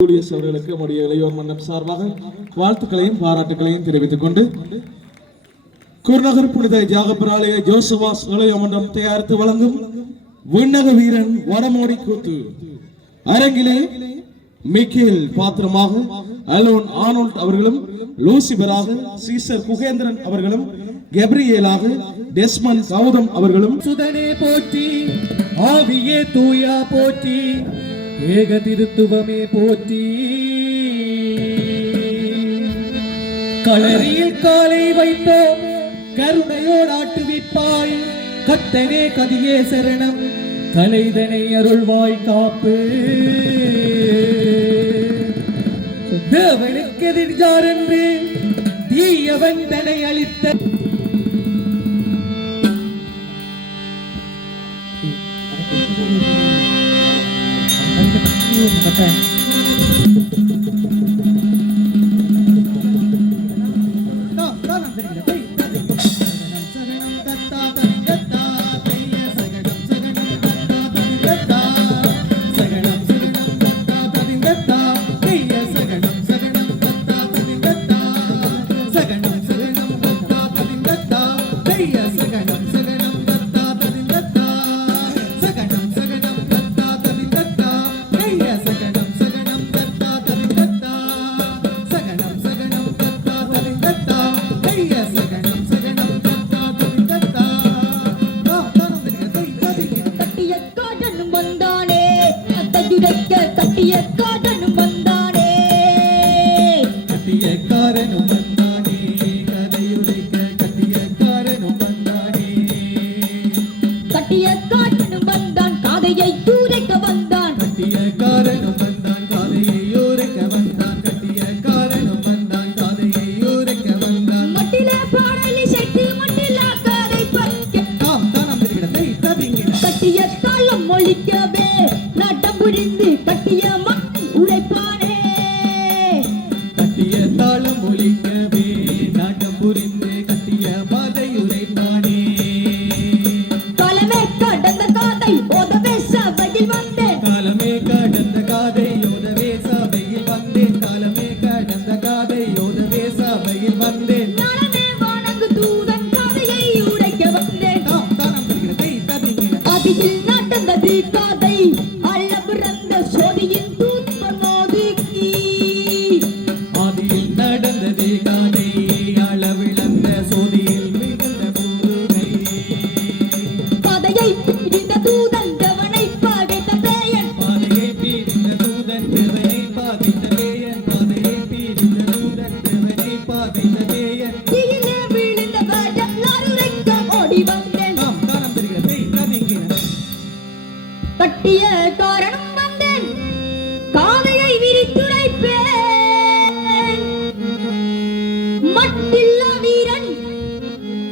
அவர்களுக்கு நம்முடைய இளையோர் மன்றம் சார்பாக வாழ்த்துக்களையும் பாராட்டுகளையும் தெரிவித்துக் கொண்டு குருநகர் புனித ஜாகபராலய ஜோசவாஸ் இளையோர் மன்றம் தயாரித்து வழங்கும் விண்ணக வீரன் வடமோடி கூத்து அரங்கிலே மிக்கேல் பாத்திரமாக அலோன் ஆனோல்ட் அவர்களும், லூசிபராக சீசர் குகேந்திரன் அவர்களும், கெப்ரியேலாக டெஸ்மன் கௌதம் அவர்களும், சுதனே போற்றி, ஆவியே தூயா போற்றி, ஏக திருத்துவமே போற்றி. களரியில் காலை வைப்போம், கருணையோடு ஆட்டுவிப்பாய், கத்தனே கதியே சரணம், கலைதனை அருள்வாய் காப்பு. தேவனுக்கு எதிர்ஜார் என்று தீயவன் தனை அளித்த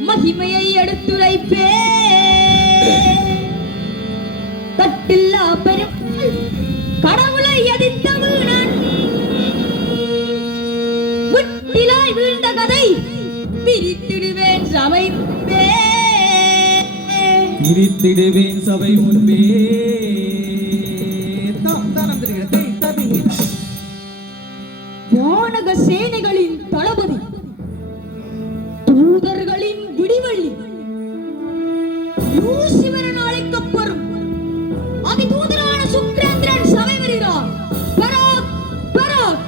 மகிமையை எடுத்துரைப்பே. கட்டில்லா பெருமாள் கடவுளை எதிர்த்த வீணன், விட்டிலாய் வீழ்ந்த கதை பிரித்திடுவேன் சபை முன்பே, பிரித்திடுவேன் சபை முன்பே. வானக சேனைகளின் தளபதி, தூதர்களின் விடிவள்ளி, லூசிபரன் அழைக்கப்படும் அதிதூதரான சுக்கிரேந்திரன் சபை வருகிறார். பராக் பராக்.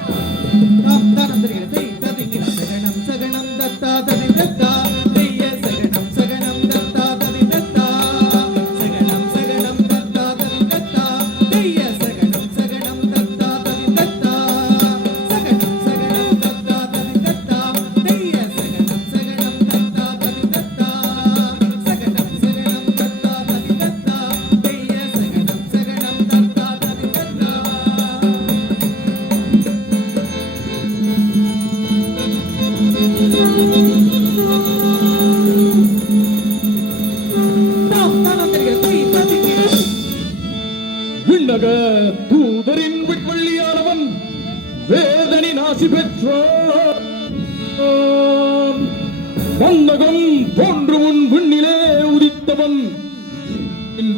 சகனம் சகனம் தத்தா ததி தத்தா, தெய்ய சகனம் சகனம் தத்தா ததி தத்தா, சகனம் சகனம் தத்தா ததி தத்தா, தெய்ய சகனம் சகனம் தத்தா ததி தத்தா, சகனம் சகனம் தத்தா ததி தத்தா, தெய்ய சகனம் சகனம் தத்தா ததி தத்தா, சகனம் சகனம் தத்தா ததி தத்தா, தெய்ய சகனம் சகனம் தத்தா ததி தத்தா. விண்ணக தூதரின் விட்வள்ளியானவன் வேதனை நாசி பெற்றான். வந்தகம் தோன்று முன் விண்ணிலே உதித்தவன்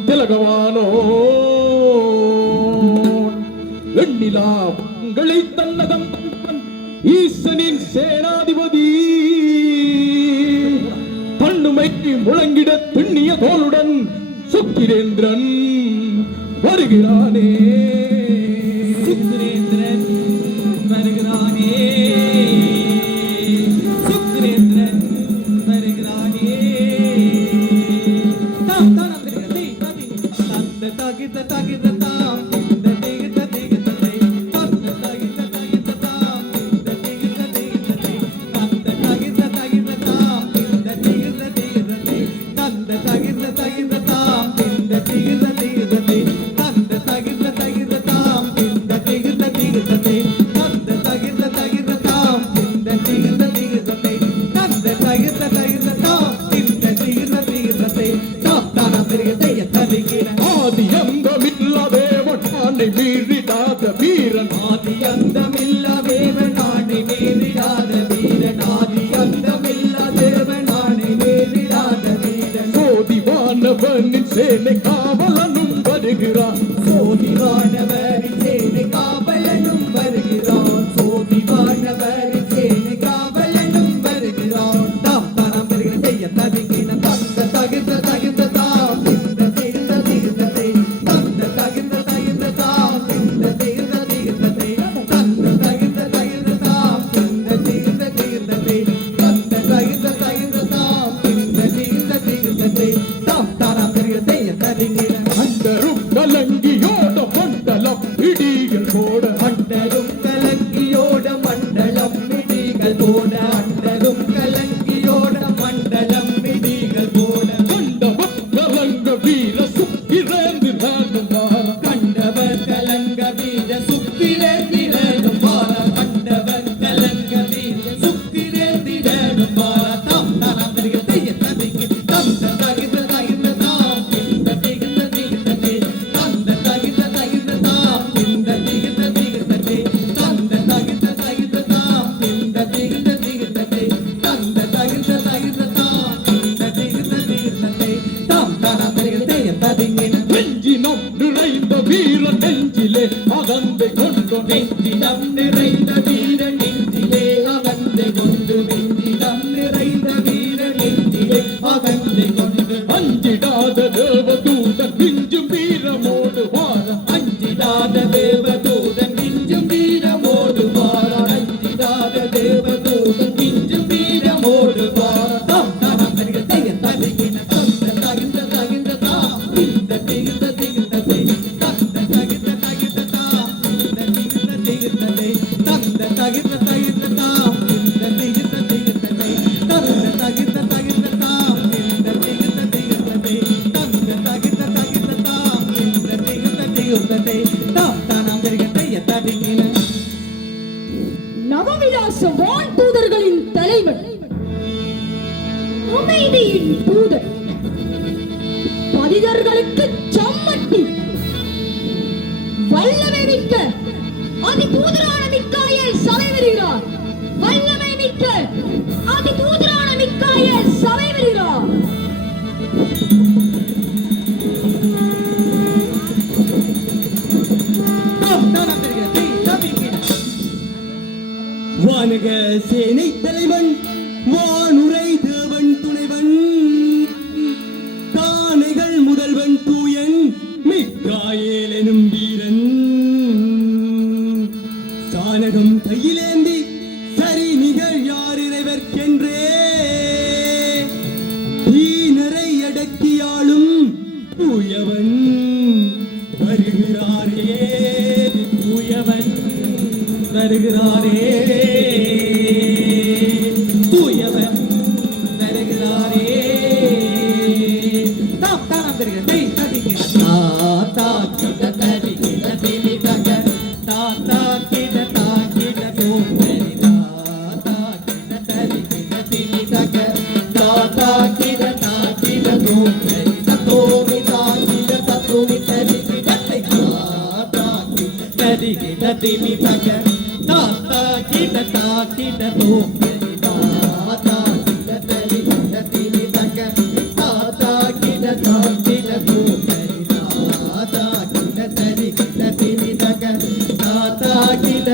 திலகவானோ எண்ணிலா தாங்களை தன்னகம் ஈசனின் சேனாதிபதி தன்னுமைக்கு முழங்கிட திண்ணிய தோளுடன் சுக்கிரேந்திரன் வருகிறானே. சுக்கிரேந்திரன் வருகிறானே. சுக்கிரேந்திரன் வருகிறானே. தாம் தாம் வருகிறதே தாதி தந்த தகித தகித தாம் இந்த திகித திகிததை தந்த தகித தகித தாம் இந்த திகித திகிததை தந்த தகித தகித தாம் இந்த திகித திகிததை தந்த தகித தகித தாம் இந்த திகித திகிததை தந்த தகித தகித தாம் இந்த திகித திகிததை தந்த தகித தகித தாம் இந்த திகித திகிததை தந்த தகித தகித தாம் இந்த திகித திகிததை தாம் தானம் வருகிறதே தவிகிற ஆதி அந்தமில்லா தேவன் ஆணை மீறிடாத வீரன் ஆதி அந்தமில்லா தேவன் ஆணை மீறிடாத வீரன் ஆதி அந்தமில்லா தேவன் ஆணை மீறிடாத வீரன் சோதிவானவனின் சேனை காவலனும் வருகிறான். சோதிவானவரின் சேனை காவலனும் வருகிறான். சோதிவானவரின் சேனை காவலனும் வருகிறான். தாம் தானம் வருகிறதே தவிகிற தந்த தகித தகித தாம் இந்த திகித திகிததை தந்த தகித தகித தாம் இந்த திகித திகிததை தந்த தகித தகித தாம் இந்த திகித திகிததை தந்த தகித தகித தாம் இந்த திகித திகிததை தாம் தானம் வருகிறதே தவிகிற அந்தரும் கலங்கியோட மண்டலம் இடிகள் போட அண்டரும் கலங்கியோட மண்டலம் மிடிகள் போட அண்டரும் கலங்கியோட மண்டலம் மிடிகள் போட கண்டவர் கலங்க வீர சுக்கிரேந்திரன் வாரம். கண்டவர் கலங்க வீர சுக்கிரேந்திரனும் வார கண்டவர் கலங்க வீர சுக்கிரேந்திரனும் வார தாம் தானம் வருகிறதே தவிக்கு தந்த தகித தகித தாம் இந்த திகித திகிததை தந்த தகித தகித தாம் இந்த திகித திகிததை தந்த தகித தகித தாம் இந்த திகித திகிததை தந்த தகித தகித தாம் இந்த திகித திகிததை தாம் தானம் வருகிறதே தவிங்கின நெஞ்சினம் நிறைந்த வீரன் நெஞ்சிலே அகந்தை கொண்டு நெஞ்சிடம் நிறைந்த வீர நெஞ்சிலே அகந்தை கொண்டு நெஞ்சிடம் நிறைந்த வீர நெஞ்சிலே அகந்தை கொண்டு அஞ்சிடாத தேவதூதன் மிஞ்சும் வீரமோடு வாரம். அஞ்சிடாத தேவதூதன் மிஞ்சும் வீரமோடு வார அஞ்சிடாத தேவதூதன் மிஞ்சும் வீரமோடு வார தாம் தானம் வருகிறதே தவிகின தந்த தகிந்த தகிந்த தாம் இந்த திகித திகிததை தந்த தகித தகித தாம் இந்த திகித திகிததை தந்த தகித தகித தாம் இந்த திகித திகிததை தந்த தகித தகித தாம் இந்த திகித திகிததை தந்த தகித தகித தாம் இந்த திகித திகிததை தாம் தானம் வருகிறதே தவிகின நவவிலாச வான் தூதர்களின் தலைவன், அமைதியின் தூதர், பதிதர்களுக்கு சம்மட்டி, வல்லமை மிக்க அதி தூதரான மிக்காயேல் சபை வருகிறார். வல்லமை மிக்க அதி தூதரான மிக்காயேல் சபை வருகிறார். தாம் தானம் வருகிறதே தவிகின வானக சேனை தலைவன் வானுரை தேவன் துணைவன் தானைகள் முதல்வன் தூயன் மிக்காயேல் எனும் வீரன் சானகம் கையிலேந்தி சரி நிகழ் யார் இறைவர்க்கென்றே தீனரை அடக்கியாளும் தூயவன் வருகிறாரே தூயவன் வருகிறாரே தூயவன் வருகிறாரே தாம் தானம் வருகிறதே தவிகின தாத்தா கிட தவிகின திமி தக தாத்தா கிட தாக்கிட தோம்பரி தாத்தா கிட தவிகின திமி தக தாத்தா கிட தாக்கிட தோம்பரி தத்தோமி தாக்கிட தத்தோமி தவிகின தாத்தா கிட தவிகின திமி தக தாத்தா கிட தாக்கிட தோம்பரி தாத்தா கிட தவிகின திமி தக தாத்தா கிட தாக்கிட தோம்பரி தாத்தா கிட தவிகின திமி தக தாத்தா கிட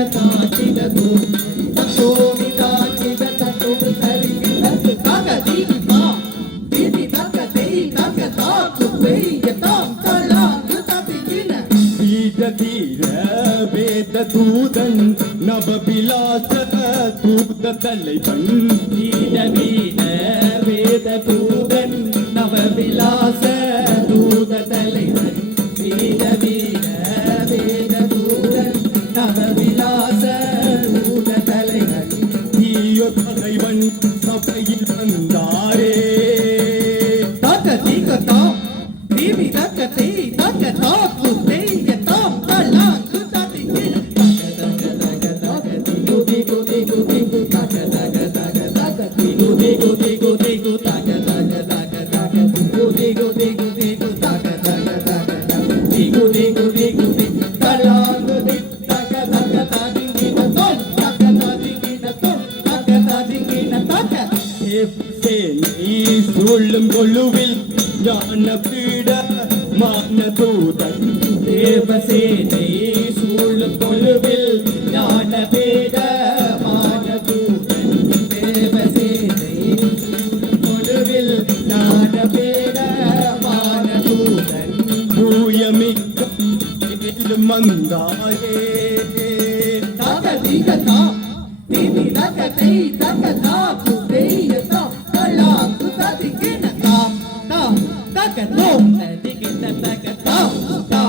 தூதன் நவவிலாச தூத தலைவன் வீண வேத தூதன் நவவிலாச தூத தலைவன் வீண வேத தூதன் நவவிலாச தூத தலைவன் தீயோ தலைவன் சபையில் வந்தாரே தக்க தீக்கத்தா தீமி தக்க தீ தக்க தாக்கு தேய தாம் தலாங் குததி தக்க தக்க தக்க தக்க திகு திகு திகு தக்க தக்க தக்க தக்க திகு திகு திகு திகு தக்க தக்க தக்க தக்க திகு திகு திகு திகு தக்க தக்க தக்க திகு திகு திகு திகு தலாங் குதி தக்க தக்க ததிங்கின தோம் தக்க ததிங்கின தோம் தக்க ததிங்கின தக்க நீ சொல்லும் கொள்ளுவில் ஞான பீட மான தூதன் தேவசேனை சூழும் கொழுவில் ஞான பீட மான தூதன் தேவசேனை கொழுவில் ஞான பீட மான தூதன் தூயமிக்க மந்தாரே தக திகதா திமி தகதை தகதா குதேயதா தலாங்கு ததிகினதா தா தகதோம் ததிகின தகதா தா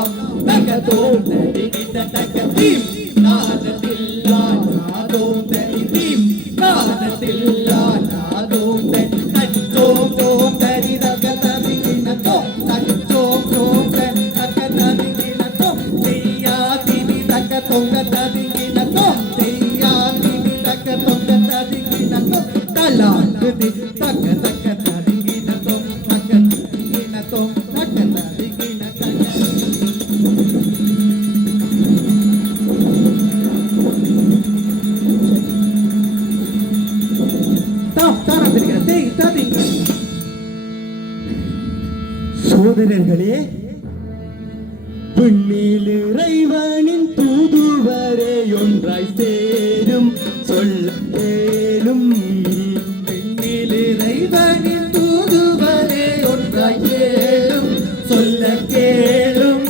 தகதோம் ததிகின தகதீம் நாததில்லா நாதோம் ததிதீம் நாததில்லா நாதோம் ததி தச்சோம் தோம் ததி தகததிகின தோம் தச்சோம் தோம் ததி தகததிகின தோம் தெய்யா திமி தகதோம் ததிகின தோம் தெய்யா திமி தகதோம் ததிகின தோம் தலாங்குதி தக தக ததிகின தோம் தக ததிகின தோம் தக ததிகின தக சோதரர்களே விண்ணில் இறைவனின் தூதுவரே ஒன்றாய் சேரும் சொல்ல கேளும் இறைவனின் தூதுவரே ஒன்றாய் கேளும் சொல்ல கேளும்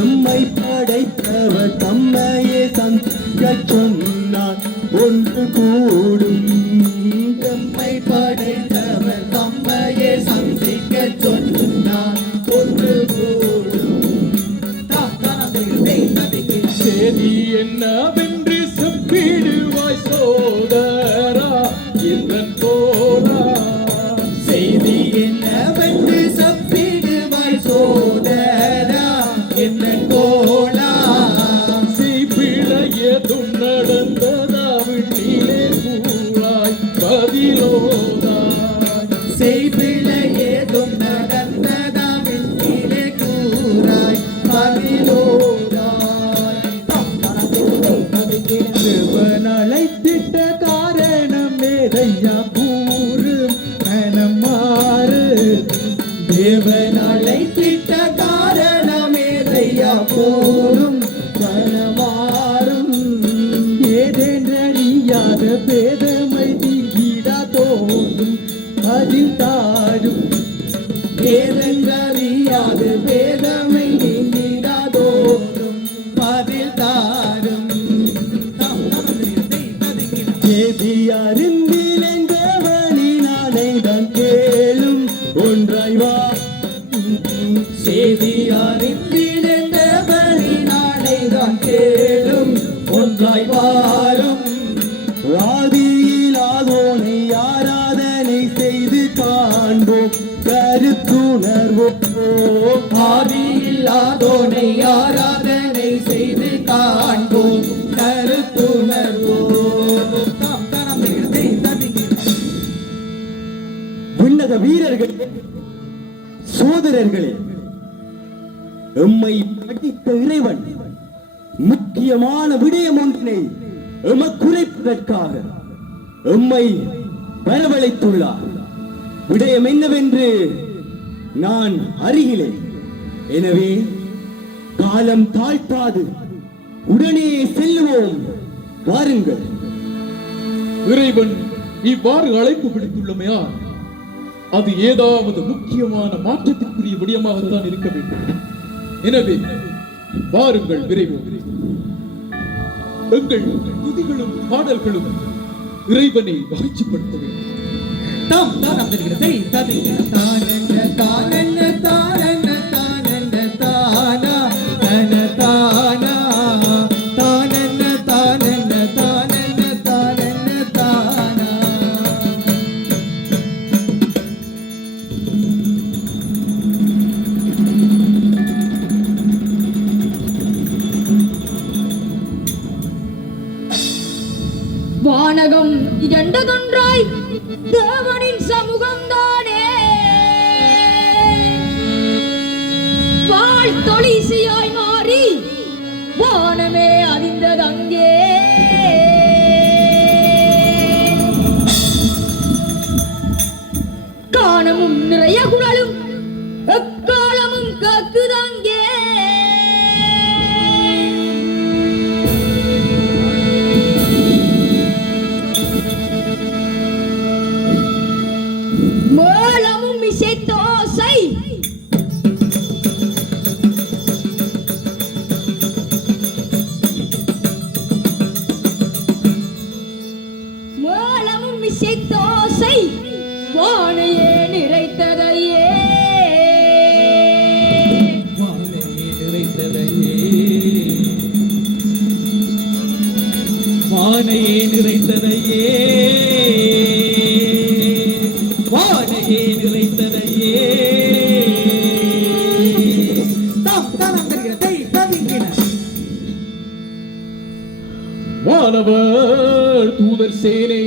எம்மை படைத்தவர் தம்மையே சந்திக்க சொன்னார் ஒன்று கூடும் எம்மை படைத்தவர் தம்மையே சந்திக்க சொன்னார் ஒன்று கூடும் சேதி என்னவென்று செப்பிடுவாய் சோதரா எந்தன் போரா செய்தி என்னவென்று சப்பிடுவாய் சோதரா என்ன கோலா செய்பிழையதும் நடந்ததா விட்டிலே கூறாய் பதிலோதாய் செய்பிழை ஏதும் நடந்ததா விண்ணிலே கூறாய் பதிலோதாய் அழைத்திட்ட காரணம் ஏதையா கூறு மனம் மாறு தேவன் அழைத்திட்ட காரணமேதையா போரும் மனமாறும் ஏதென்றறியாத பேதமை தீங்கிடா தோன்றும் அதில் தாரும் ஏதென்றறியாது வேதமை நீங்கிடாதோறும் பதில் தாரும் தேதி அறிந்திலேந்தவனினாலே தான் கேளும் ஒன்றாய் வா செய்தி அறிந்திடந்தவனினாலே தான் கேளும் ஒன்றாய் வாரும் ஆதியிலாதோனை ஆராதனை செய்து காண்போம் கருத்துணர்வோம் ஆதியில்லாதோனை ஆராதனை செய்து காண்போம் கருத்துணர்வோம் விண்ணக வீரர்களே சோதரர்களே எம்மை படித்த இறைவன் முக்கியமான விடயம் ஒன்றினை எமக்குரைப்பதற்காக எம்மை வரவழைத்துள்ளார். விடயம் என்னவென்று நான் அறிகிறேன். எனவே காலம் தாழ்த்தாது உடனே செல்லுவோம். வாருங்கள். இறைவன் இவ்வாறு அழைப்பு விடுத்துள்ளமையா அது ஏதாவது முக்கியமான மாற்றத்திற்குரிய விடயமாகத்தான் இருக்க வேண்டும். எனவே வாருங்கள் விரைவு. எங்கள் துதிகளும் பாடல்களும் இறைவனை மகிழ்ச்சிப்படுத்த வேண்டும். தாம் தானம் தருகிறதை தருகிற தானன்ன தானன்ன தானன்ன தானன்ன தானா தன தானா தானன்ன தானன்ன தானன்ன தானன்ன தானா. வானகம் இரண்டதொன்றாய் தேவனின் சமூகம்தானே வாழ்த்தொழிசையாய் மாறி வானமே அறிந்ததங்கே. காணமும் நிறைய குரலும் எக்காலமும் கேக்குதங்கே. மேளமும் இசைத்தோசை மேளமும் இசைத்தோசை வானையே நிறைத்ததையே வானையே நிறைத்ததையே வானையே நிறைத்ததையே வானையே நிறைத்ததையே. தாம் தானம் தருகிறதை தருகிற வானவர் தூதர் சேனை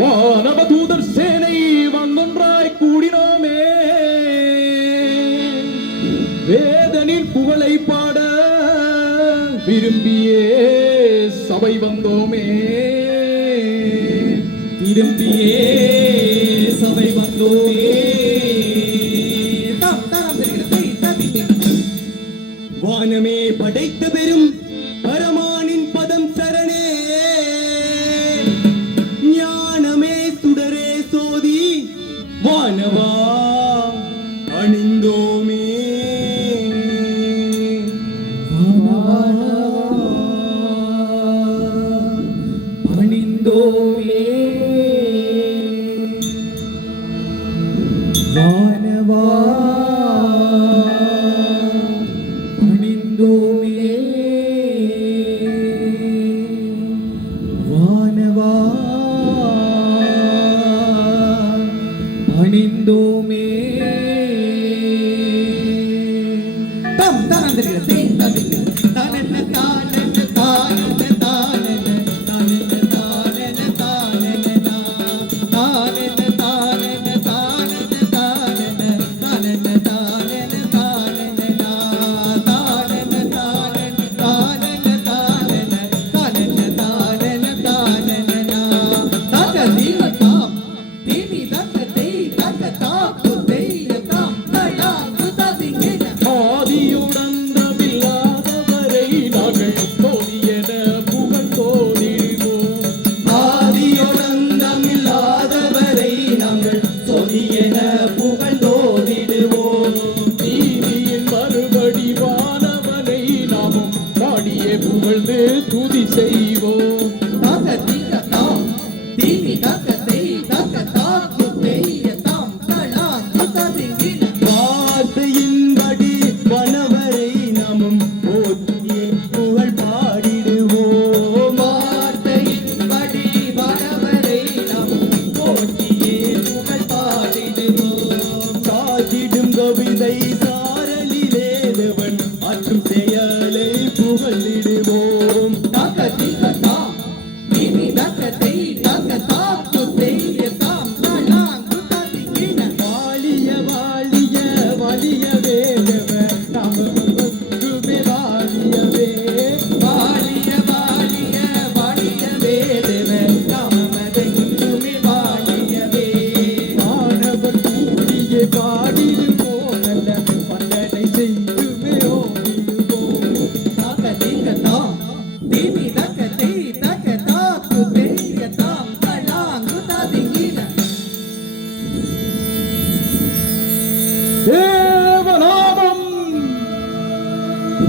வானவ தூதர் சேனை வந்தொன்றாய் கூடினோமே வேதனின் புகழை பாட விரும்பியே சபை வந்தோமே விரும்பியே சபை வந்தோமே. தாம் தானம் தருகிறதை தருகிற வானமே படைத்த பெரும் பரமானின் பதம் சரணே ஞானமே சுடரே சோதி வானவா அணிந்தோமே அணிந்தோமே வானவா அணிந்தோமே வானவா அணிந்தோமே. தாம் தானம் தருகிறதை தருகிற தானன்ன தானன்ன தானன்ன தானன்ன தானன்ன தானன்ன தானன்ன தானன்ன தானன்ன தானன்ன தானன்ன தானன்ன தானன்ன தானன்ன தானன்ன தானன்ன தானன்ன தானன்ன தானன்ன தாக்க தீவ தாம் தீவி தக்க தெய் தக்க தாப்பு தெய்ய தாம் தடா குததிங்கின ஆதியுடந்தமில்லாதவரை நாங்கள் தோழியென புகழ் தோடிடுவோம் ஆதியோடந்தமில்லாதவரை நாங்கள் சொலியென புகழ்ந்தோதிடுவோம் நீதியின் மறுபடி வானவனை நாமும் பாடியே புகழ்ந்து துதி செய்வோம் தாக்க தீக தாம் தீவி தக்க தெய் தக்க தாப்பு தெய்ய தாம் தடா குததிங்கின வார்த்தையின்படி வனவரை நாமும் போற்றியே புகழ் பாடிடுவோம் வார்த்தையின்படி வரவரை நாம் போற்றியே புகழ் பாடிடுவோம். சாதிடும் கவிதை சாரலிலே தேவன் ஆற்றும் செயலை புகழிடுவோம் தாக்க தீக தாம் தீவி தக்க தெய் தக்க தாப்பு தெய்ய தாம் தடா குததிங்கின வாழிய வாழிய வலியவே தேவ நமக்குமே வாழியவே வாழிய வாழிய வாழியவே தேவ நாமமதைக்குமே வாழியவே. மாணவர் கூடிய பாடிடுவோம் நல்ல பல்லனை செய்துமே ஓடிடுவோம் தாக்க தீக தாம் தீவி தக்க தெய் தக்க தாப்பு தெய்ய தாம் தடா குததிங்கின தேவநாமம்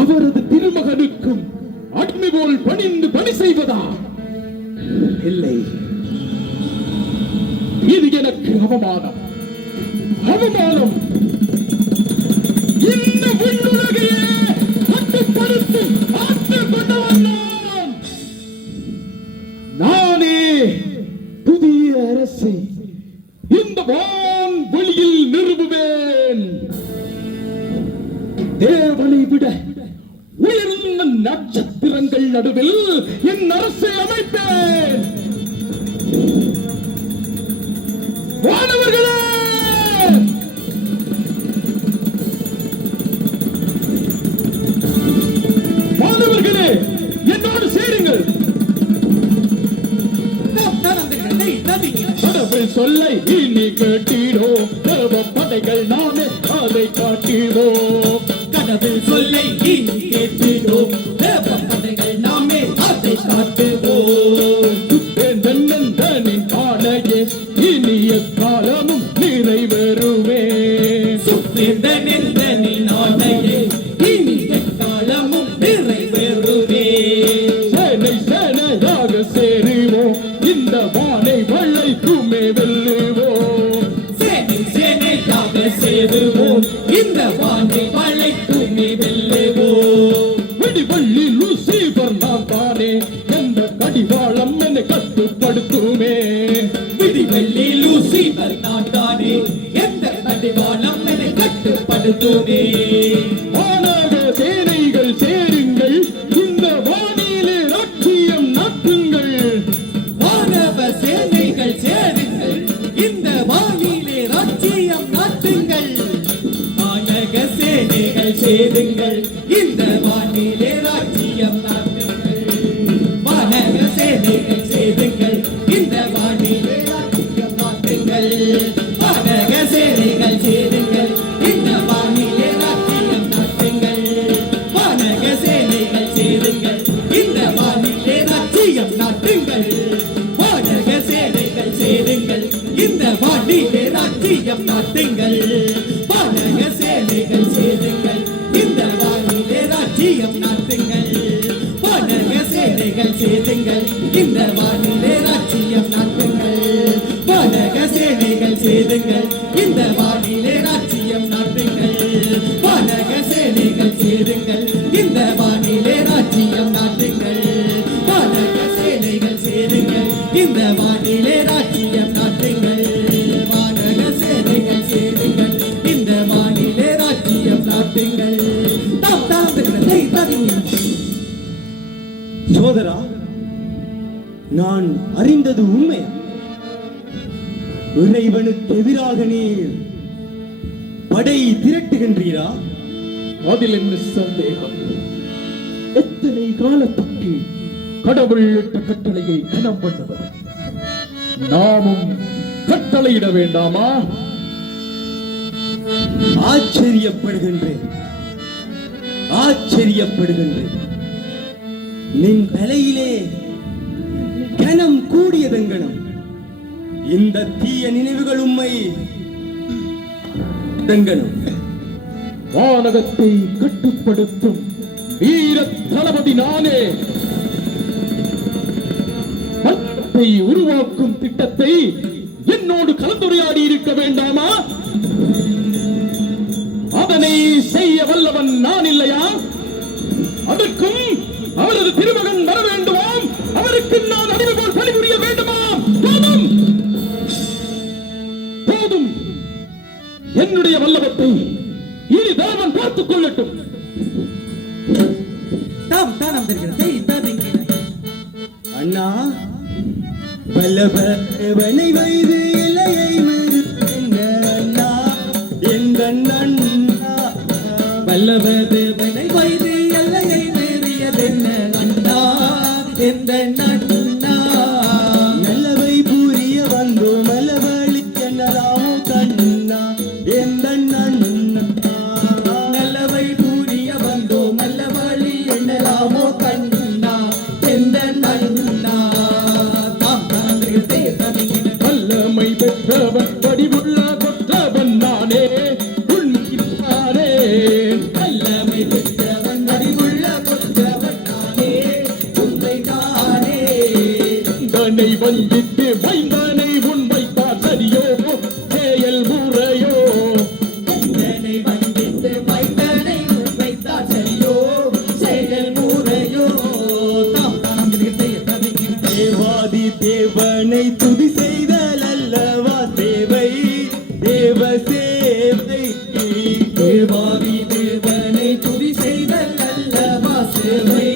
அவரது திருமகனுக்கும் அடிமை போல் பணிந்து பணி செய்வதா? இல்லை, இது எனக்கு அவமானம். அவமானம். இந்த விண்ணுலகையே கட்டுப்படுத்தும் ஆற்றல் கொண்டவன் நான். நானே புதிய அரசை இந்த வான் வெளியில் நிறுவுவேன். தேவனை விட உயர்ந்த நட்சத்திரங்கள் நடுவில் என் அரசை அமைப்பேன். வானவர்களே, வானவர்களே, என்னோடு சேருங்கள். கடவுள் சொல்லை இனி கேட்டிடோ, படைகள் நாமே அதை காட்டிடுவோம். கடவுள் சொல்லை இனி கேட்டிடுவோம், படைகள் நாமே அதை காட்டுவோம். நந்தனின் காலையே இனிய காலமும் நிறைவேறுவே. சுத்தேந்தனின் ஆணையே இனிய காலமும் நிறைவேறுவே. சேனை சேனையாக சேருவோம், இந்த வானை வளைக்குமே வெல்லுவோம். சேனை சேனையாக சேருவோம், இந்த வானை வளைக்குமே வெல்லுவோம். விடிவள்ளி லூசிபர் நான் தானே, எந்த கடிவாளம் என்னை கட்டுப்படுத்துமே. விடிவெள்ளி லூசிபர் நான் தானே, எந்த கடிவாளம் என்னை கட்டுப்படுத்துமே. வானக சேனைகள் சேருங்கள், இந்த வானிலே ராட்சியம் நாட்டுங்கள். வானவ சேனைகள் சேருங்கள், இந்த வானிலே ராஜ்ஜியம் நாட்டுங்கள். வானக சேனைகள் சேருங்கள், இந்த வானிலே ராஜ்ஜியம் நாட்டுங்கள். வானக சேனைகள் சேருங்கள், இந்த வானிலே ராஜ்ஜியம் நாட்டுங்கள். வானக சேனைகள் சேருங்கள், இந்த வானிலே ராஜ்ஜியம் நாட்டுங்கள். வானக சேனைகள் சேருங்கள், இந்த வானிலே ராஜ்ஜியம் நாட்டுங்கள். வானக சேனைகள் சேருங்கள், இந்த வானிலே ராஜ்ஜியம் நாட்டுங்கள். வானக சேனைகள் சேருங்கள், இந்த வானிலே ராஜ்ஜியம் நாட்டுங்கள். வானக சேனைகள் சேருங்கள், இந்த வானிலே ராஜ்ஜியம் நாட்டுங்கள். வானக சேனைகள் சேருங்கள், இந்த வானிலே ராஜ்ஜியம் நாட்டுங்கள். வானக சேனைகள் சேருங்கள், இந்த வானிலே ராஜ்ஜியம் நாட்டுங்கள். வானக சேனைகள் சேருங்கள், இந்த வானிலே ராஜ்ஜியம் நாட்டுங்கள். வானக சேனைகள் சேருங்கள், இந்த வானிலே ராஜ்ஜியம் நாட்டுங்கள். தாம் தாம் தகதை ததிங்க. சோதரா, நான் அறிந்தது உண்மையா? இறைவனுக்கு எதிராக நீர் படை திரட்டுகின்றீரா? அதில் என்ன சந்தேகம்? எத்தனை காலத்துக்கு கடவுள் இட்ட கட்டளையை கனம் பண்ணுவது? நாமும் கட்டளையிட வேண்டாமா? ஆச்சரியப்படுகின்றேன், ஆச்சரியப்படுகின்றேன். நின் தலையிலே கனம் கூடியதெங்கனம். இந்த தீய நினைவுகள் உம்மை தெங்கனம். வானகத்தை கட்டுப்படுத்தும் வீர தளபதி நானே. பட்டத்தை உருவாக்கும் திட்டத்தை என்னோடு கலந்துரையாடி இருக்க வேண்டாமா? அதனை செய்ய வல்லவன் நான் இல்லையா? அதற்கும் அவரது திருமகன் வர வேண்டுமாம். அவருக்கு நான் அடிமை போல் பணிபுரிய வேண்டுமாம். போதும், போதும். என்னுடைய வல்லவத்தை இனி தேவன் பார்த்துக் கொள்ளட்டும். தாம் தானம் தருகிறதை ததிங்க. அண்ணா, வல்லவனை வைது இலையை மறுக்கின்ற அண்ணா, எந்த அண்ணா. வல்லவனை வைது எல்லையை மீறியதென்ன அண்ணா, எந்த அண்ணா. நல்லவை புரிய வந்தோம் மலவழிக்கென்னலாமோ கண்ணா, எந்த அண்ணா. நல்லவை புரிய வந்தோம் அல்ல வழி எண்ணலாமோ கண்ணா, எந்த அண்ணா. தாம் தானம் தருகிறதை ததிங்க. வல்லமை பெற்றவன் வடிவுள்ள கொற்றவன் நானே. உண்மையினானே வல்லமை பெற்றவன் வடிவுள்ள என்னை வஞ்சித்து மைந்தனை முன்வைத்தார் சரியோ செயல் முறையோ என்னை வஞ்சித்து மைந்தனை முன்வைத்தார் சரியோ செயல் முறையோ தாம் தாம் தேவாதி தேவனை துதி செய்தல் அல்லவா சேவை தேவ சேவை தேவாதி தேவனை துதி செய்தல் அல்லவா சேவை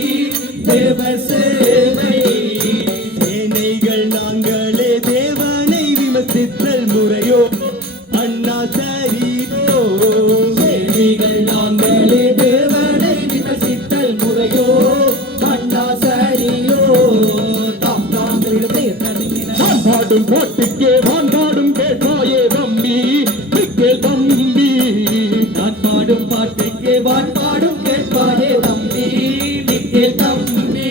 தேவ சேவை சேனைகள் நாங்களே தேவனை விமர்சித்தல் முறையோ அண்ணா சரியோ சேனைகள் நாங்களே தேவனை விமர்சித்தல் முறையோ அண்ணா சரியோ தாம் தாம் நான் பாடும் பாட்டுக்கே வான்பாடும் கேட்பாயே தம்பி மிக்கேல் தம்பி நான் பாடும் பாட்டுக்கே வான் பாடும் கேட்பாரே தம்பி நிக்கே தம்பி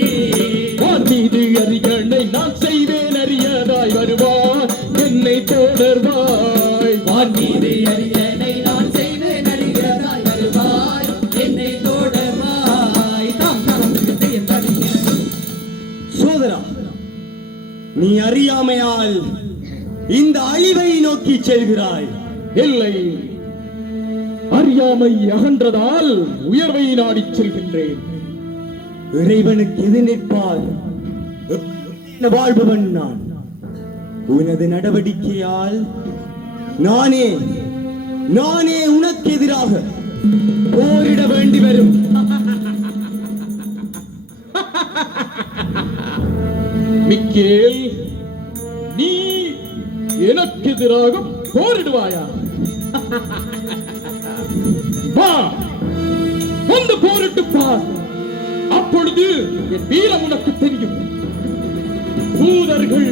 வான் மீது அரியணை நான் செய்வேன் அறியதாய் வருவாய் என்னை தொடர்வாய் வான் மீது அரியணை நான் செய்வேன் அறிகிறதாய் வருவாய் என்னை தொடர்வாய் தாம் தாம் சோதரா நீ அறியாமையால் இந்த அழிவை நோக்கி செல்கிறாய். இல்லை, அறியாமை அகன்றதால் உயர்வை நாடிச் செல்கின்றேன். இறைவனுக்கு எது நிற்பால் வாழ்பவன் நான். உனது நடவடிக்கையால் நானே உனக்கு எதிராக போரிட வேண்டி வரும். மிக்கேல், நீ எனக்கு எதிராக போரிடுவாயா? வா, வந்து போரிட்டு பார். அப்பொழுது என் வீரம் உனக்கு தெரியும். தூதர்கள்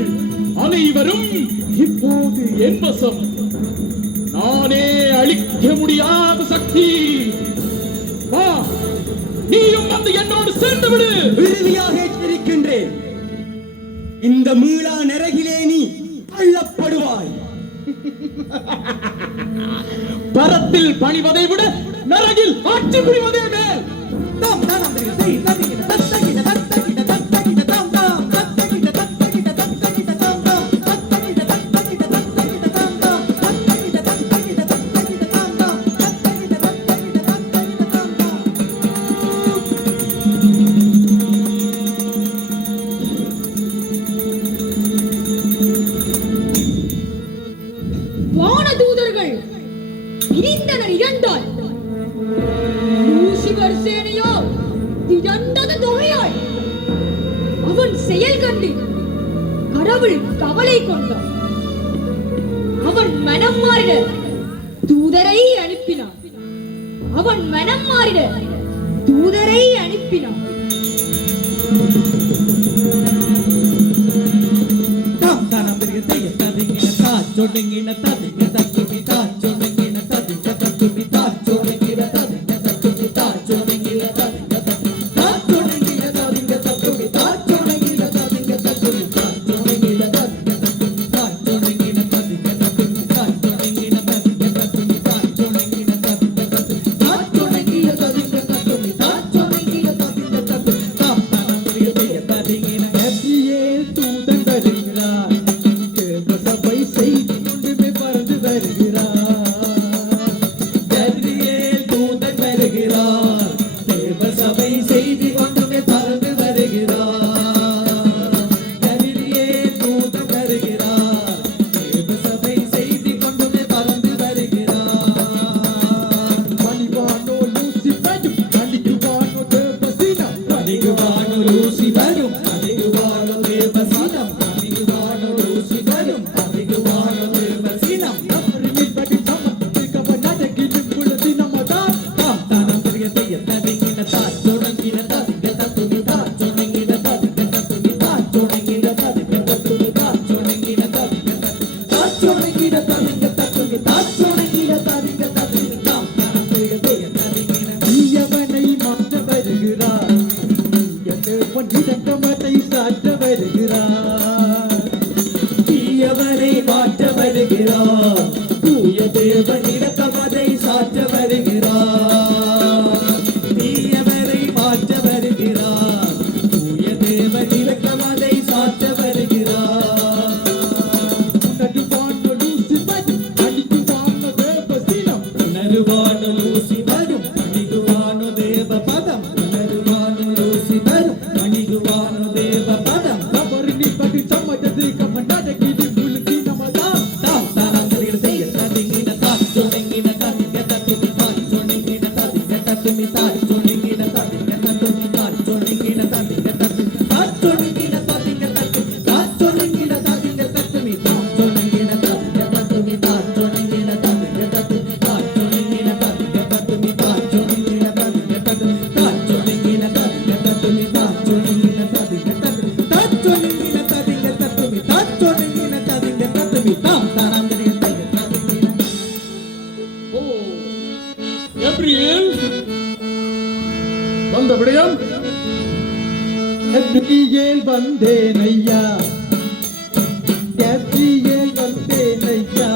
அனைவரும் இப்போது என் வசம். நானே அழிக்க முடியாத சக்தி. வா, நீயும் வந்து என்னோடு சேர்ந்து விடு. இறுதியாக எச்சரிக்கின்றேன், இந்த மீளா நரகிலே நீ தள்ளப்படுவாய். பரத்தில் பணிவதை விட நரகில் ஆட்சி புரிவதே மேல். தாம் தாம் தத்தகிட தத்தகிட தத்தகிட தத்தகிட தாம் தாம் தத்தகிட தத்தகிட தத்தகிட தாம் தாம் தத்தகிட தத்தகிட தத்தகிட தாம் தாம் தத்தகிட தத்தகிட தத்தகிட தாம் தாம் தத்தகிட தத்தகிட தத்தகிட தாம் தாம். வானதூதர்கள் பிரிந்தனர் இரண்டாய். லூசிபர் சேனையோ திரண்டது தொகையாய். அவன் செயல் கண்டு கடவுள் கவலை கொண்டார். அவன் மனம் மாறிட தூதரை அனுப்பினான். அவன் மனம் மாறிட தூதரை அனுப்பினான். தாம் தாம் தத்தகிட தாச்சொடுங்கின ததிக தத்துமி தாச்சொடுங்கின ததிக தத்துமி தாச்சொடுங்கின ததிக தத்துமி தாச்சொடுங்கின ததிக தத்துமி தாச்சொடுங்கின ததிக தத்துமி தாச்சொடுங்கின ததிக தத்துமி தாச்சொடுங்கின ததிக தத்துமி தாச்சொடுங்கின ததிக தத்துமி தாச்சொடுங்கின ததிக தத்துமி தாச்சொடுங்கின ததிக தத்துமி தாச்சொடுங்கின ததிக தத்துமி தாச்சொடுங்கின ததிக தத்துமி தாம் தாம் தத்தகிட கபியேல் தூதன் வருகிறார். சபை செய்தி கொண்டுமே பறந்து வருகிறார். கபியேல் தூதன் வருகிறார். தேவ சபை செய்தி கொண்டுமே பறந்து வருகிறார். கபியேல் தூதன் வருகிறார். தேவ சபை செய்தி கொண்டுமே பறந்து வருகிறார். பணிவானோ லூசிபரும் பணிகுவானோ தேவசீனம். பணிகுவானோ லூசிபரும் பணிகுவானோ தேவசீனம். பணிகுவானோ லூசிபரும் பணிகுவானோ தேவசீனம். அப்படி சமத்துக்கு நரகிலும் குலதினமதான். தாம் தானம் திரிய ததிகின தாச்சொடுங்கின ததிக தத்துமி தாச்சொடுங்கின ததிக தத்துமி தாச்சொடுங்கின ததிக தத்துமி தாச்சொடுங்கின ததிக தத்துமி தாச்சொடுங்கின ததிக தத்துமி தாச்சொடுங்கின ததிக தத்துமி தாம் தானம் திரிய ததிகின தீயவனை மாற்ற வருகிறார். தீயவனை சாற்ற வருகிறார். தீயவனை மாற்ற வருகிறார். தூய தேவனிடக்கமதை சாற்ற வருகிறார். தீயவனை மாற்ற வருகிறார். தூய தேவனிடக்கமதை சாற்ற வருகிறார். கேப்ரியேல் வந்தேன் ஐயா, கேப்ரியேல் வந்தேன் ஐயா,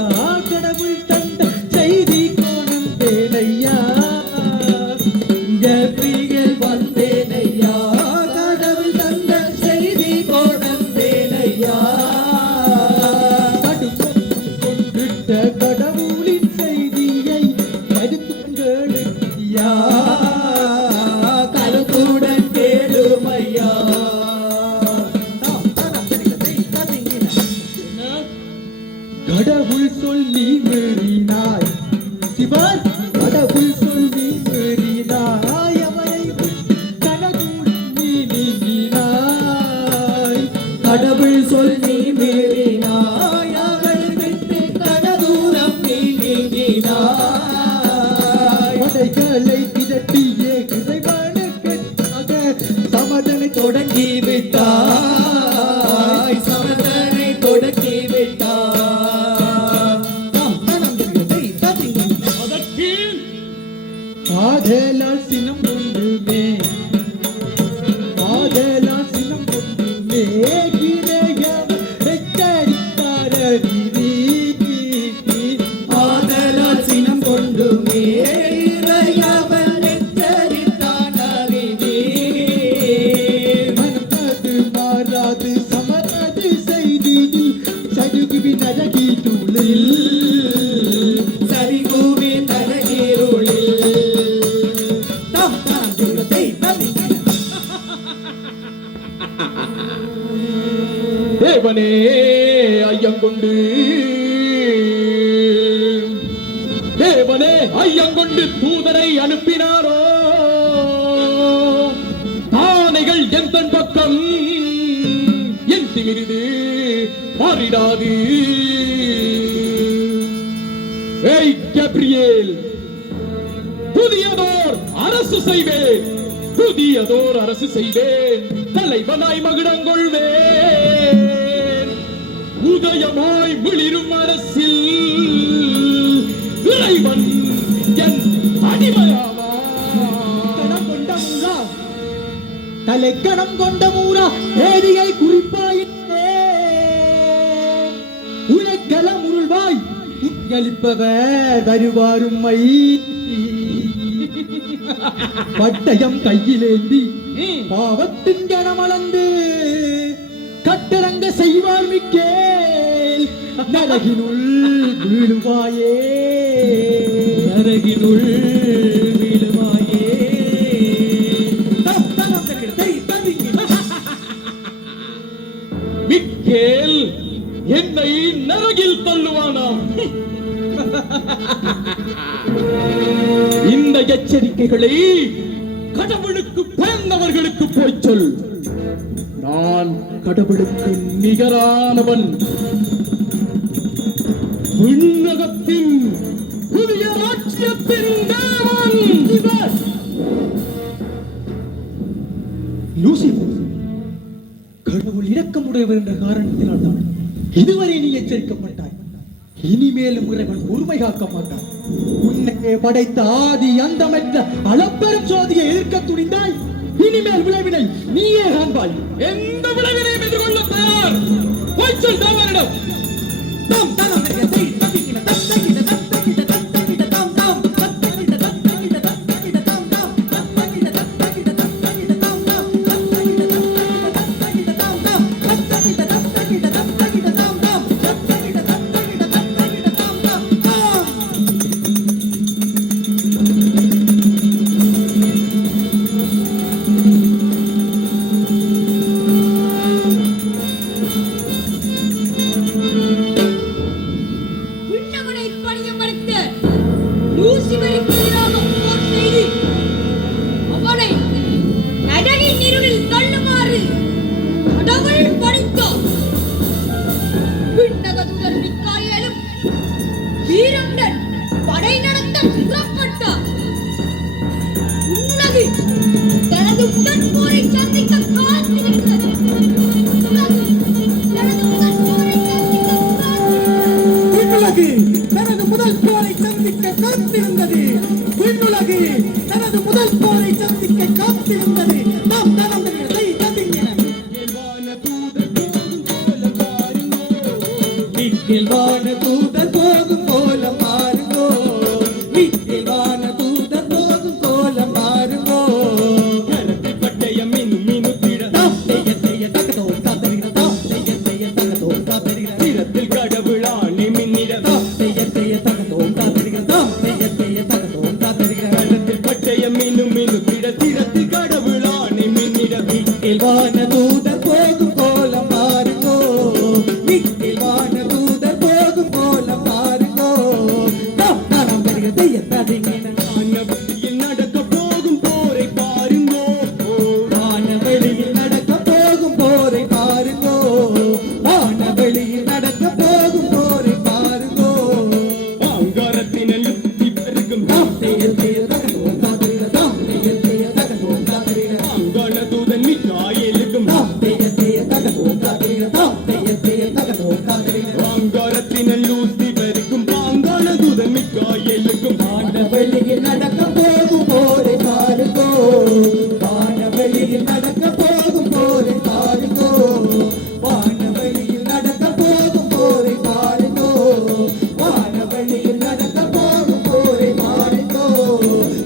கடவுள் தந்த செய்தி கொண்டேன் ஐயா, கேப்ரியேல் வந்தேன் ஐயா, கடவுள் தந்த செய்தி கொண்டேன் ஐயா, கொண்டிட்ட கடவுளின் செய்தியை கருத்துங்களுக்கியா, கருத்துடன் கேளும் ஐயா. கடவுள் சொல்லி மீறினாய் சிவன், கடவுள் சொல்லி மீறினாய், அவரை கனவுடன் நீ நீங்கினாய், கடவுள் சொல்லி மீறினாய், அவரை விட்டு கனதூரம் நீ நீங்கினாய், படைகளை திரட்டியே இறைவனுக்காக சமதனை தொடங்கி விட்டாய், சமதனை தொடங்கி விட்டாய். அதற்கு காதலால் சினம் கொண்டுமே, காதலால் சினம் கொண்டுமே, இணையவர் எச்சரித்தார் அறிவி, காதலால் சினம் கொண்டுமே, இணையவர் எச்சரித்தார் அறிவி, மனது மாறாது சமரது செய்தியில் சருகுவி நரகி துளில், சரிகுவி நரகிருளில். தேவனே ஐயங்கொண்டு, தேவனே ஐயங்கொண்டு தூதரை அனுப்பினாரோ, தானைகள் எந்த பக்கம் என் திமிரிது மாறிடாது. ஏய் கேப்ரியேல், புதியதோர் அரசு செய்வேன், புதியதோர் அரசு செய்வேன், தலைவனாய் மகுடங்கொள்வேன், உதயமாய் மிளிரும் அரசில் இறைவன் என் அடிமையாவான். கொண்ட மூரா, தலைக்கணம் கொண்ட மூரா, ஏதியை குறிப்பாயிற்றே, உனக்கலம் உருள்வாய் உட்களிப்பவர் வருவார் உம்மை, பட்டயம் கையிலேந்தி பாவத்தின் கனமளந்து கட்டரங்க செய்வார் மிக்கேல், நரகினுள் வீழுவாயே, நரகினுள் வீழுவாயே. மிக்கேல் என்னை நரகில் தள்ளுவானாம். இந்த எச்சரிக்கைகளை கடவுளுக்கு பயந்தவர்களுக்கு போய் சொல். நான் கடவுளுக்கு நிகரானவன், விண்ணகத்தின் புதிய ராஜ்யத்தின் தேவன். லூசிபர், கடவுள் இரக்கமுடையவர் என்ற காரணத்தினால் தான் இதுவரை நீ எச்சரிக்கப்பட்டாய். இனிமேலும் இறைவன் பொறுமை காக்க மாட்டான். உன்னை படைத்த ஆதி அந்தமற்ற அளப்பெரும் சோதியை எதிர்க்க துணிந்தாய். இனிமேல் விளைவினை நீயே காண்பாய். எந்த விளைவினையும் எதிர்கொள்ள தயார். போய் சொல் தேவனிடம். வான தூதர் போகும் கோலம் பாருங்கோ, விண்ணில் வான தூதர் போகும் கோலம் பாருங்கோ. தாம் தானம் வருகிறது எத்தடிங்கின வானவெளியில் நடக்க போகும் போரை பாருங்கோ, வானவெளியில் நடக்க போகும் போரை பாருங்கோ, வானவெளியில் நடக்க போகும் போரை பாருங்கோ. அங்காரத்தினில் யுத்தி பெருகும் தாம் தேர் தேர் தகனோம் காதலிட, தாம் தேர் தேர் தகனோம் காதலிட, அங்காள தூதன் மிகாயேலுக்கும் தாம் தேர் தேர் தகனோம் காதலிட, தாம் தேர் தேர் தகனோம் காதலிட. அங்காரத்தினில் யூத்தி பெருகும் அங்காள தூதன் மிகாயேலுக்கும் வானவெளியில் நடக்க போகும் போரை பாருங்கோ, வானவெளியில் நடக்க போகும் போரை பாருங்கோ, வானவெளியில் நடக்க போகும் போரை பாருங்கோ, வானவெளியில் நடக்க போகும் போரை பாருங்கோ,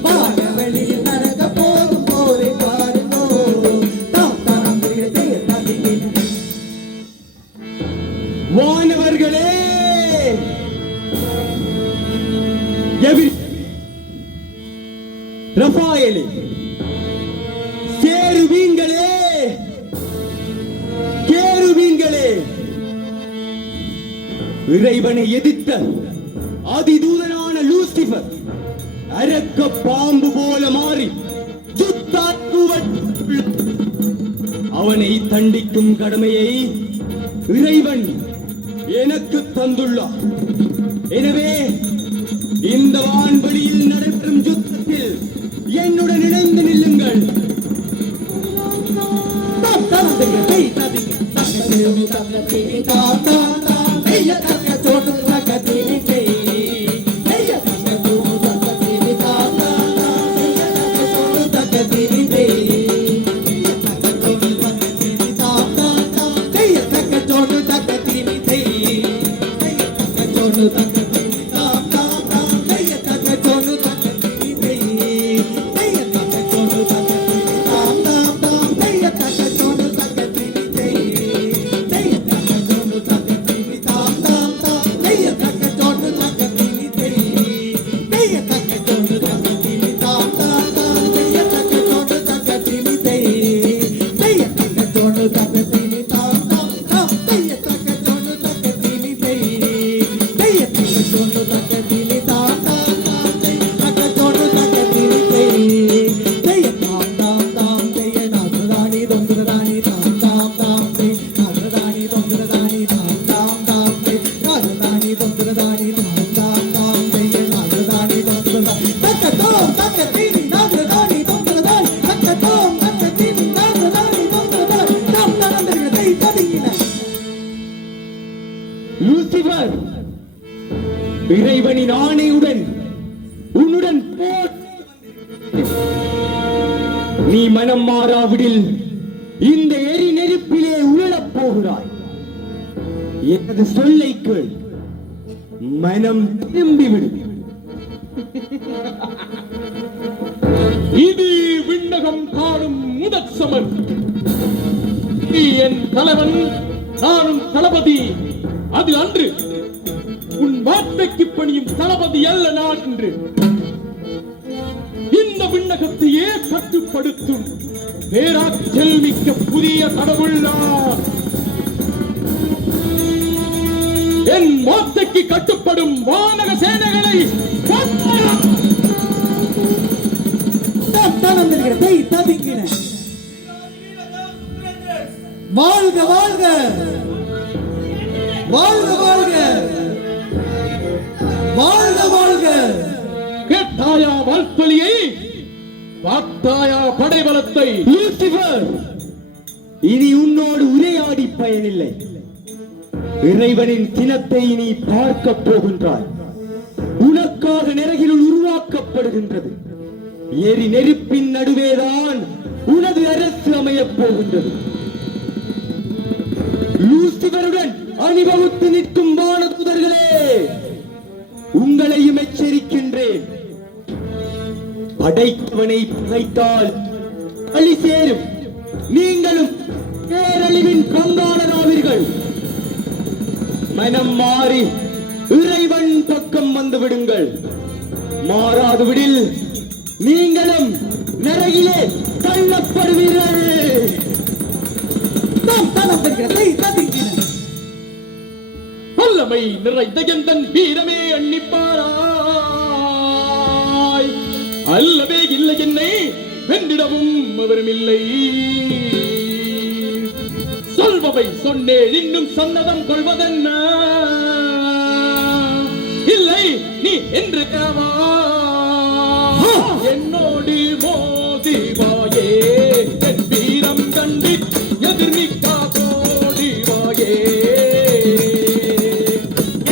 வானவெளியில் நடக்க போகும் போரை பாருங்கோ. தாம் தாம் தேர் தாதிகின வானவர்களே, ரஃபாயேலே, சேருவீன்களே, கேருவீன்களே, இறைவனை எதிர்த்த அதிதூதனான லூசிபர் அரக்க பாம்பு போல மாறி சுத்தாத்துவன் அவனை தண்டிக்கும் கடமையை இறைவன் எனக்கு தந்துள்ளார். எனவே இந்த வான்வெளியில் நடைபெறும் யுத்தத்தில் என்னுடன் இணைந்து நில்லுங்கள். தாம் தாம் தேர் தாதிகின தக்கதேவி தக்கதேவி தாம் தாம் தாம் ஐய தக்க சோடு தக்கதேவி தேய் ஐய தக்க சோடு தக்கதேவி தாம் தாம் தாம் ஐய தக்க சோடு தக்கதேவி தேய் தக்க சோடு தக்கதேவி தாம் தாம் தாம் ஐய தக்க சோடு தக்கதேவி தேய் ஐய தக்க சோடு தக்கதேவி தாம் தாம் தாம் ஐய தக்க சோடு தக்கதேவி தேய் ஐய தக்க சோடு தக்கதேவி தாம் தாம் தாம் ஐய தக்க சோடு தக்கதேவி தேய் ஐய தக்க சோடு தக்கதேவி தாம் தாம் தாம் ஐய தக்க சோடு தக்கதேவி தேய் ஐய தக்க சோடு தக்கதேவி தாம் தாம் தாம் ஐய தக்க சோடு தக்கதேவி தேய் ஐய தக்க சோடு தக்கதேவி தாம் தாம் தாம் ஐய தக்க சோடு தக்கதேவி தேய் ஐய தக்க சோடு தக்கதேவி தாம் தாம் தாம் ஐய தக்க சோடு தக்கதேவி தேய் ஐய தாம் தாம் தாம் ஐய நாகராணி தொங்குராணி தாம் தாம் தாம் ஐய நாகராணி தொங்குராணி தாம் தாம் தாம் ஐய நாகராணி தொங்குராணி தாம் தாம் தாம் ஐய நாகராணி தொங்குராணி தக்கதோம் தக்கதேவி நாகராணி தொங்குராணி தக்கதோம் தக்கதேவி நாகராணி தொங்குராணி தாம் தாம் தேர் தாதிகின லூசிபர், இறைவனின் ஆணையுடன் உன்னுடன் போர் நீ மனம் மாறாவிடில் இந்த எரி நெருப்பிலே உழலப் போகிறாய். எனது சொல்லை கேள், மனம் திரும்பிவிடு. இது விண்ணகம் காணும் முதற் சமர். நீ என் தலைவன், நானும் தளபதி. அது அன்று உன் வார்த்தைக்கு பணியும் தளபதி அல்ல நான் என்று. இந்த விண்ணகத்தையே கட்டுப்படுத்தும் பேராற்றல் மிக்க புதிய கடவுள் நான். என் வார்த்தைக்கு கட்டுப்படும் வானக சேனைகளை தாம் தாம் தேர் தாதிகின வாழ்க வாழ்க வாழ்க வாழ்க வாழ்க வாழ்க. கேட்டாயா வாழ்த்தொலியை, பார்த்தாயா படைபலத்தை? லூசிபர், இனி உன்னோடு உரையாடி பயனில்லை. இறைவனின் சினத்தை நீ பார்க்க போகின்றாய். உனக்காக நரகிலுள் உருவாக்கப்படுகின்றது. எரி நெருப்பின் நடுவேதான் உனது அரசு அமையப் போகின்றது. லூசிபருடன் அணிவகுத்து நிற்கும் வானதூதர்களே, உங்களையும் எச்சரிக்கின்றேன். படைத்தவனை பகைத்தால் அழி சேரும். நீங்களும் பேரழிவின் பங்காளராவீர்கள். மனம் மாறி இறைவன் பக்கம் வந்து விடுங்கள். மாறாது விடில் நீங்களும் நரகிலே தள்ளப்படுவீர்கள். தாம் தானம் தருகிறதை ததுங்கின வல்லமை நிறைந்த எந்தன் வீரமே எண்ணிப்பாராய் அல்லவே இல்லை என்னை வென்றிடவும் அவரும் இல்லை சொல்பவை சொன்னேன் இன்னும் சன்னதம் கொள்வதென்ன இல்லை நீ என்று என்னோடு மோதிவாயே என் வீரம் கண்டு எதிர்மிக்கா போடிவாயே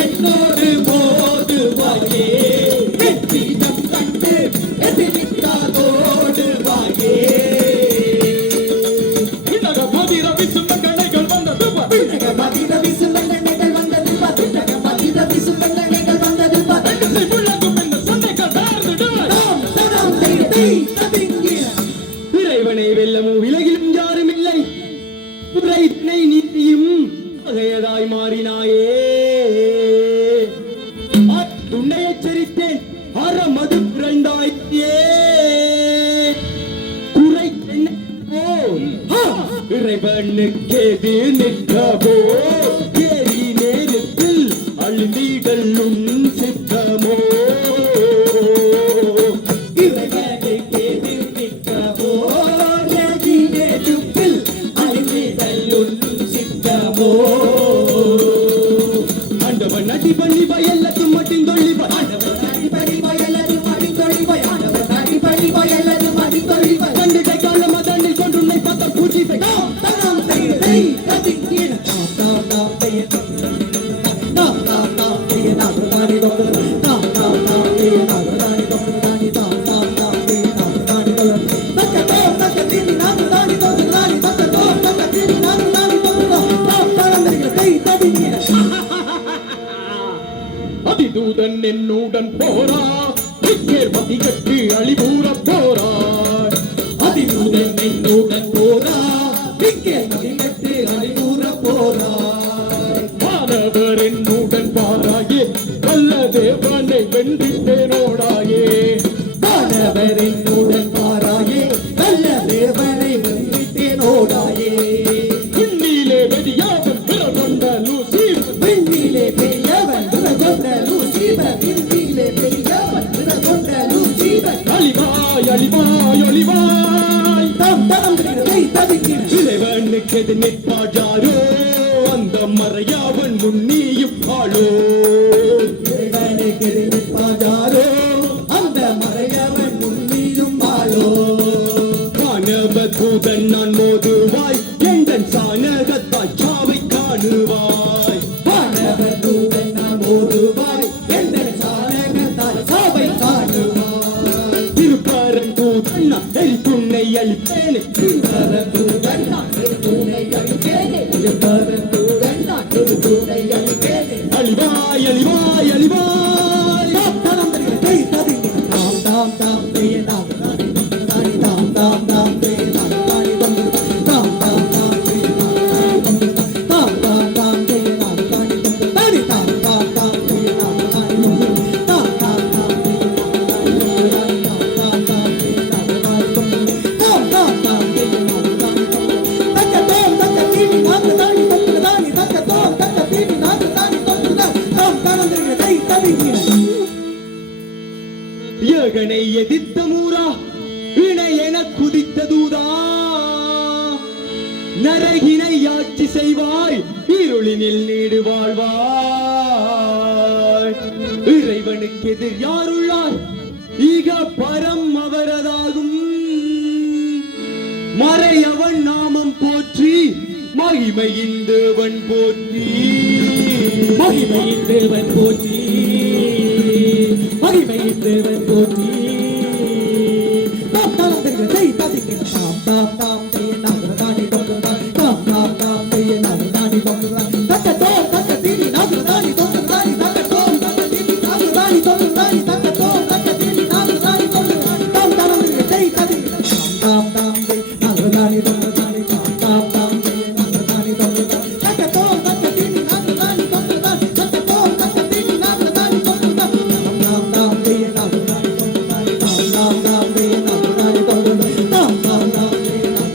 என்னோடு மோதுவாயே என் வீரம் கண்டு எதிர்க்காதோடு வாயே விண்ணக மதிர விசும்ப கணைகள் வந்தது விண்ணக மதிர விசும்ப கணைகள் வந்தது விண்ணக மதிர விசும்ப கணைகள் வந்தது உள்ளதும் என்ன சண்டைகள் நேர்ந்துடுவாய் தாம் தானம் தருகிறதை ததுங்கின இறைவனை வெல்லமும் விலகிலும் யாரும் இல்லை உரைத்தினை நீதியும் பகையதாய் மாறினாயே துண்டை எச்சரித்தேன் அறமது குறைந்தாயே குறை இறைவனுக்கேது நிற்கவோ ஏறி நேரத்தில் அழுந்திடலும் சித்தமோ இறைவனுக்கு எதிர்க்கவோ நெஞ்சினெடுப்பில் அழிந்தலுள் சித்தமோ ஆண்டவன் அடி பண்ணி வயல்லத்தும் மட்டும் தொழிவாய் ஆண்டவர் அடிபடி வயலது மடித்தொழிவாய் ஆண்டவர் அடிபடி வயலது மடித்தொழிவாய் கண்டிடை காலம் அதனில் கொன்றுமை பார்த்த பூஜிப்பை தாம் தானம் தருகிறதை ததுங்கின தாம் தாம் தாம் தய தாம் தாம் தாம் தய நாகராணி தொகுதி தாம் தாம் தாம் தய நாகராணி தொகுதி தாம் தாம் தாம் தய நாகராணி தொகுதி தக்க தாம் தக்க தினி நாகராணி தொகுதி தக்க தாம் தக்க தினி நாகராணி தொகுதி தாம் தானம் தருகிறதை ததுங்கின அதிதூதன் என்னுடன் போரா மதி கட்டு அழிபூர போராய் அதிதூதன் என்னுடன் போரா இங்கே நதிகட்டு அழிவுற போரா மாணவர் என்னுடன் பாராயே வல்ல தேவனை வென்றிட்டேனோடாயே வானவர் என்னுடன் பாராயே நல்ல தேவனை வென்றிட்டேன் ஓடாயே விண்ணிலே வெடியாவன் பிறகொண்ட லூசீர் விண்ணிலே பெரியவன் கொண்ட லூசிபர் விண்ணிலே பெரியவன் கொண்ட லூசிபர் அழிவாய் அழிவாய் ஒளிவாய் தாம் தாம் தருகிறதை ததுங்கின இறைவனுக்கு எது நிற்பாஜாரோ அந்த மறையாவன் முன்னியும் ஆளோ இறைவனுக்கு நிற்பாதாரோ அந்த மறையவன் முன்னியும் ஆளோ வானவ தூதன் நான் மோதுவாய் எந்தன் சானகத்தாய் சாவை காணுவாய் வானவர் தூதன் நான் ஓதுவாய் எந்த சாரகத்தால் சாவை காணுவாய் திருப்பரன் தூதன் நான் எரித்துன்னை அழிப்பேனே திருப்பரந்தூதன் நான் திருத்தூணை அழிப்பேனே திருப்பரந்தூதன் நான் திருத்தூணை அழிப்பேனே அழிவாய் அழிவாய் அழிவாய் தாம் தாம் தருகிறதை ததுங்கின தாம் தாம் தாம் தேய நாகராணி தானி தாம் தாம் தாம் தேய நாகராணி தாம் தாம் தாம் தேய நாகராணி தாம் தாம் தாம் தேய நாகராணி தானி தாம் தாம் தாம் தேய நாகராணி தாம் தாம் தாம் தேய நாகராணி தாம் தாம் தாம் தேய நாகராணி தாம் தாம் தாம் தேய நாகராணி தக்க தோம் தக்க தீனி நாகராணி தானி தக்க தோம் தக்க தீனி நாகராணி தாம் தாம் தருகிறதை ததுங்கின யகனை எதிர்த்த மூரா இணை என குதித்த தூதா நரகினை ஆட்சி செய்வாய் இருளினில் நீடு வாழ்வாய் இறைவனுக்கு எதிர் யாருள்ளார் ஈக பரம் அவரதாகும் மறையவன் நாமம் போற்றி மகிமையின் தேவன் போற்றி மகிமையின் தேவன் போற்றி மகிமையின் தேவன் போற்றி தாம் தாம் தருகிறதை ததுங்கின தாம் தாம் தாம் தேய நாகராணி தாம் தாம் தாம் தேய நாகராணி தக்க தோம் தக்க தீனி நாகராணி தக்க தோம் தக்க தீனி நாகராணி தக்க தோம் தக்க தீனி நாகராணி தாம் தாம் தருகிறதை ததுங்கின தாம் தாம் தேய நாகராணி தாம் தாம் தாம் தேய நாகராணி தக்க தோம் தக்க தீனி நாகராணி தக்க தோம் தக்க தீனி நாகராணி தாம் தாம் தாம் தேய நாகராணி தாம் தாம் தாம் தேய நாகராணி தாம் தாம் தாம் தேய நாகராணி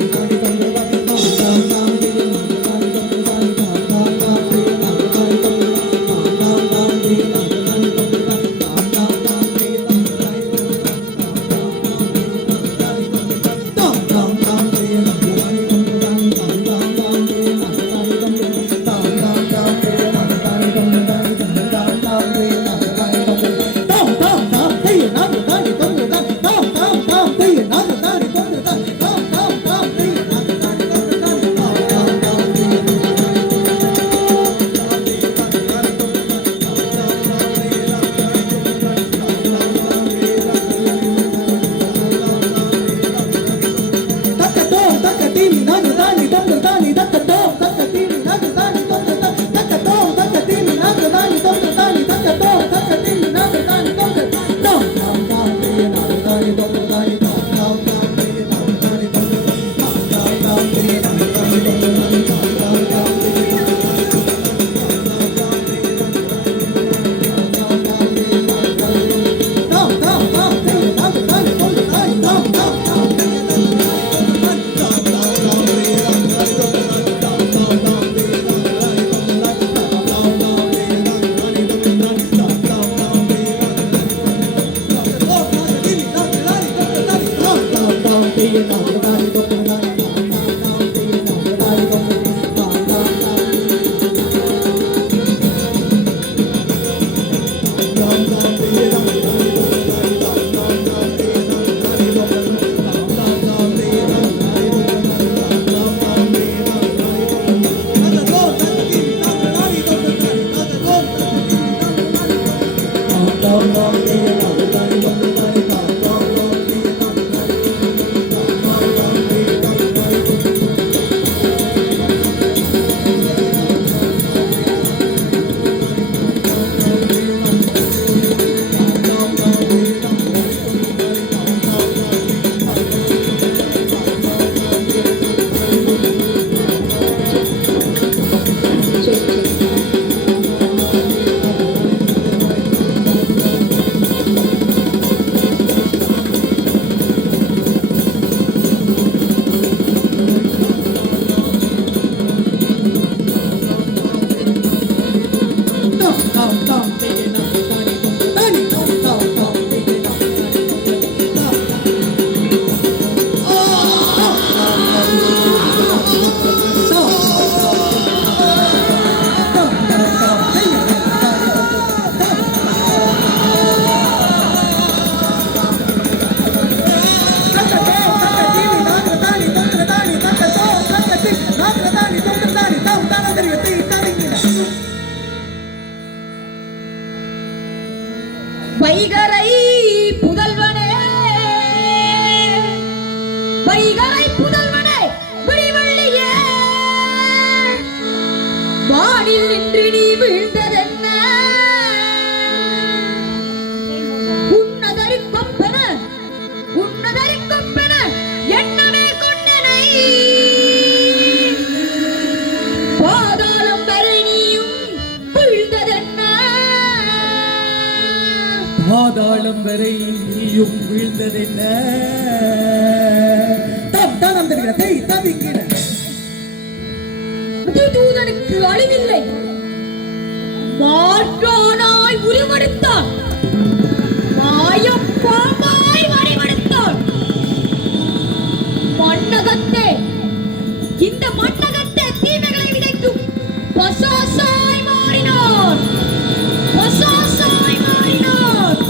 வானில் நின்று நீ வீழ்ந்ததென்ன உன்னதரிக்கும் பெற எண்ணமே கொண்டனை பாதாளம் வரை நீயும் வீழ்ந்ததென்ன பாதாளம் வரை நீயும் வீழ்ந்ததென்ன தூதனுக்கு அழிவில்லை மாற்றானாய் உருவெடுத்தான் மாயப்பாம்பாய் வடிவெடுத்தான் மண்ணகத்தே இந்த மண்ணகத்தே தீமைகளை விதைக்கும் பசாசாய் மாறினார் பசாசாய் மாறினார்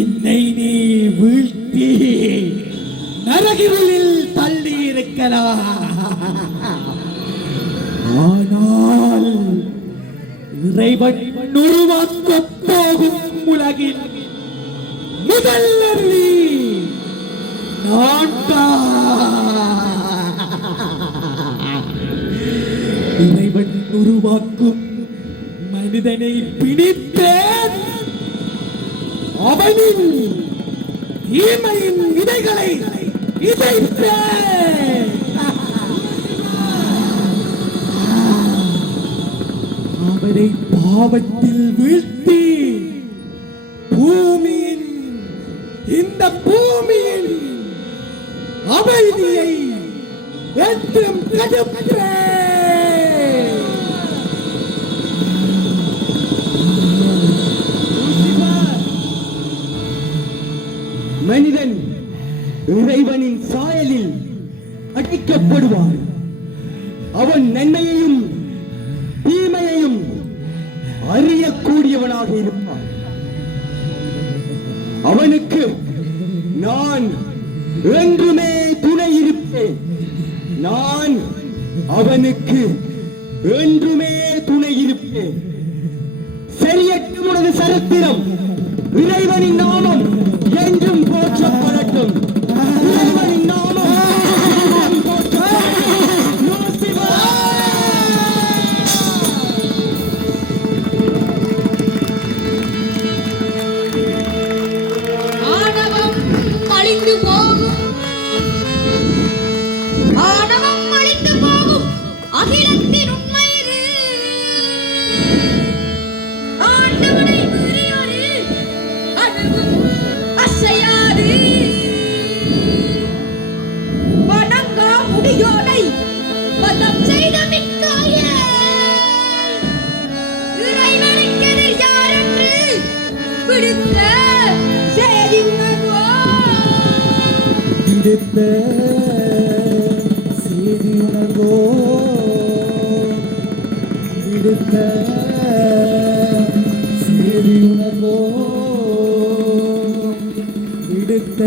என்னை நீ வீழ்த்தி நரகிருளில் தள்ளி இருக்கலாம், ஆனால் இறைவன் உருவாக்கப் போகும் உலகின் முதல் அருளி நான் இறைவன் உருவாக்கும் மனிதனை பிடித்தேன், அவனின் ஈமையின் விதைகளை விதைப்பேன். அவரை பாவத்தில் வீழ்த்தி பூமியின் இந்த பூமியின் அமைதியை என்றும் கெடுப்பேன். மனிதன் இறைவனின் சாயலில் அடிக்கப்படுவான். அவன் நன்மையையும் தீமையையும் அறியக்கூடியவனாக இருப்பான். அவனுக்கு நான் என்றுமே துணை இருப்பேன். நான் அவனுக்கு என்றுமே துணை இருப்பேன். சரியட்டும் உனது சரித்திரம். இறைவனின் நாமம் என்றும் போற்றப்படட்டும். இறைவனின் நாமம் என்றும் போற்றப்படட்டும். லூசிபர்! ஆணவம் அழிந்து போகும், ஆணவம் அழிந்து போகும், அகிலத்தின் உண்மை இது. ஆண்டவனை மீறியோரு அணுவும் அசையாது. வணங்கா முடியோனை வதம் செய்த மிக்காயேல், இறைவனுக்கு எதிர் யாரென்று விடுத்த செய்தி உணர்வோ. விடுத்த செய்தி உணர்வோ, விடுத்த செய்தி உணர்வோ, விடுத்த